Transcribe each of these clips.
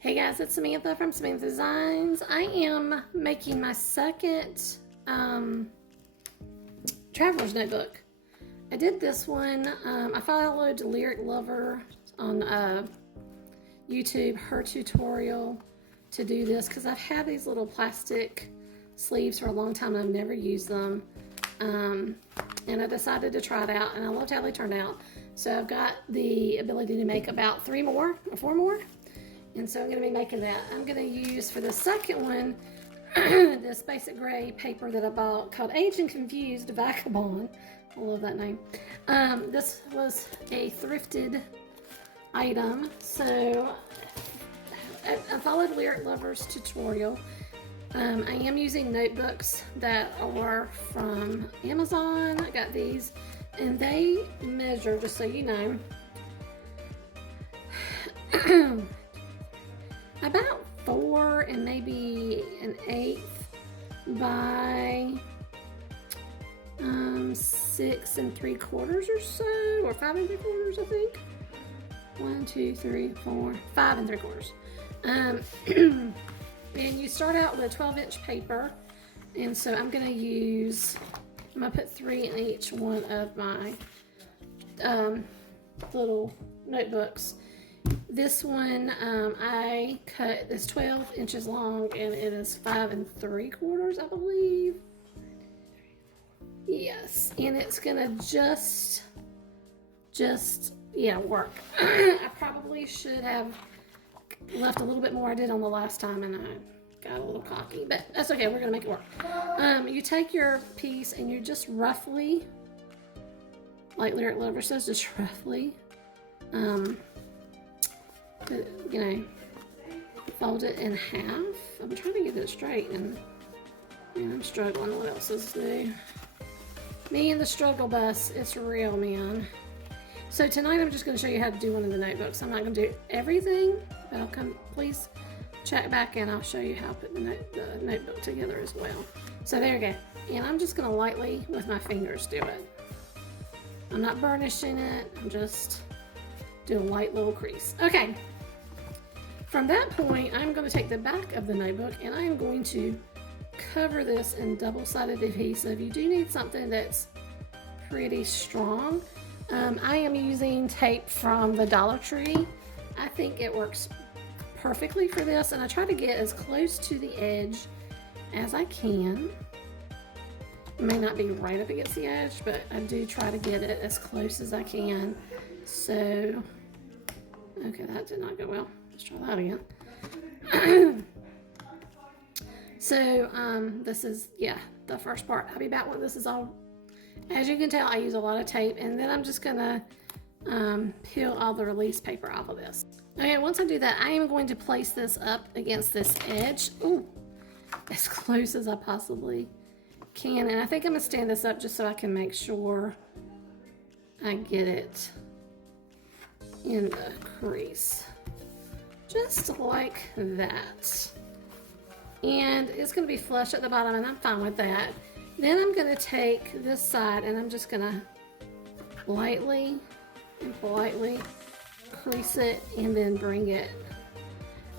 Hey guys, it's Samantha from Samantha Designs. I am making my second traveler's notebook. I did this one. I followed Lyric Lover on YouTube, her tutorial to do this because I've had these little plastic sleeves for a long time and I've never used them. And I decided to try it out and I loved how they turned out. So I've got the ability to make about 3 more or 4 more. And so I'm going to be making that. I'm going to use for the second one this basic gray paper that I bought called Aged and Confused Vagabond. I love that name. This was a thrifted item. So I followed Lyric Lover's tutorial. I am using notebooks that are from Amazon. I got these and they measure, just so you know, about 4 and maybe 1/8 by 6 3/4 or so, or 5 3/4, I think. 1, 2, 3, 4, 5 3/4. And you start out with a 12-inch paper, and so I'm gonna put 3 in each one of my little notebooks. This one I cut is 12 inches long and it is 5 3/4, I believe. Yes, and it's gonna just work. I probably should have left a little bit more. I did on the last time and I got a little cocky, but that's okay. We're gonna make it work. You take your piece and you just roughly, like Lyric Lover says, just roughly fold it in half. I'm trying to get it straight and I'm struggling. What else is new? Me and the struggle bus, it's real, man. So tonight I'm just going to show you how to do one of the notebooks. I'm not going to do everything, but please check back and I'll show you how to put the notebook together as well. So there you go. And I'm just going to lightly, with my fingers, do it. I'm not burnishing it. I'm just doing a light little crease. Okay. From that point, I'm going to take the back of the notebook and I am going to cover this in double-sided adhesive. You do need something that's pretty strong. I am using tape from the Dollar Tree. I think it works perfectly for this, and I try to get as close to the edge as I can. It may not be right up against the edge, but I do try to get it as close as I can. So, okay, that did not go well. Let's try that again. So, this is, the first part. I'll be back when this is all. As you can tell, I use a lot of tape, and then I'm just gonna peel all the release paper off of this. Okay, once I do that, I am going to place this up against this edge. Ooh, as close as I possibly can. And I think I'm gonna stand this up just so I can make sure I get it in the crease. Just like that. And it's going to be flush at the bottom, and I'm fine with that. Then I'm going to take this side and I'm just going to lightly and politely crease it and then bring it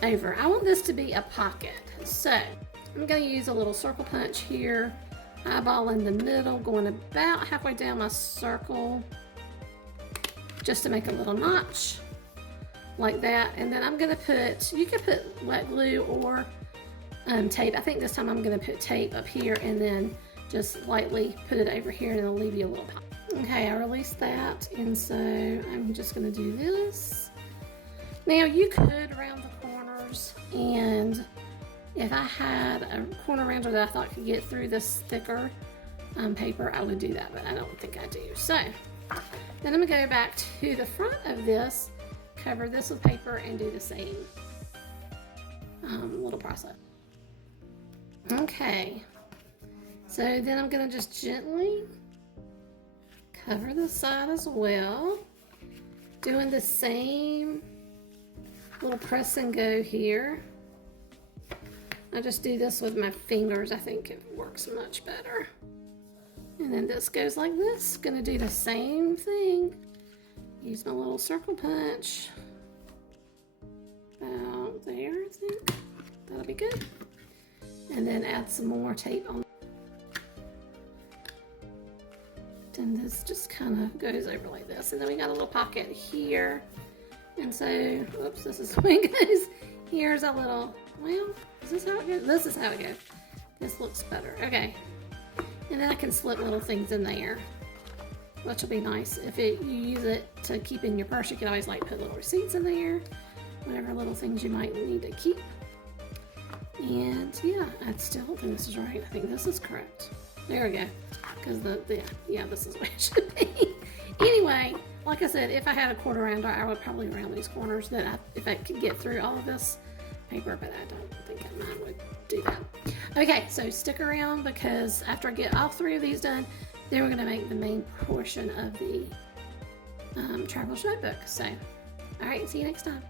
over. I want this to be a pocket. So I'm going to use a little circle punch here, eyeball in the middle, going about halfway down my circle just to make a little notch like that. And then I'm going to put, you could put wet glue or tape. I think this time I'm going to put tape up here and then just lightly put it over here and it'll leave you a little pop. Okay, I released that, and so I'm just going to do this. Now you could round the corners, and if I had a corner rounder that I thought could get through this thicker paper, I would do that, but I don't think I do. So then I'm going to go back to the front of this, cover this with paper, and do the same little process. Okay, so then I'm going to just gently cover the side as well, doing the same little press and go here. I just do this with my fingers. I think it works much better. And then this goes like this. Gonna do the same thing. Use my little circle punch about there. think that'll be good. And then add some more tape on. And this just kind of goes over like this. And then we got a little pocket here. And so, whoops, this is the way it goes. Here's a little, well, is this how it goes? This is how it goes. This looks better. Okay. And then I can slip little things in there, which will be nice. If you use it to keep in your purse, you can always like put little receipts in there, whatever little things you might need to keep. And yeah, I still don't think this is right. I think this is correct. There we go. Because yeah, this is where it should be. Anyway, like I said, if I had a quarter rounder, I would probably round these corners if I could get through all of this paper, but I don't think mine would do that. Okay, so stick around because after I get all 3 of these done, then we're going to make the main portion of the traveler's notebook. So, all right, see you next time.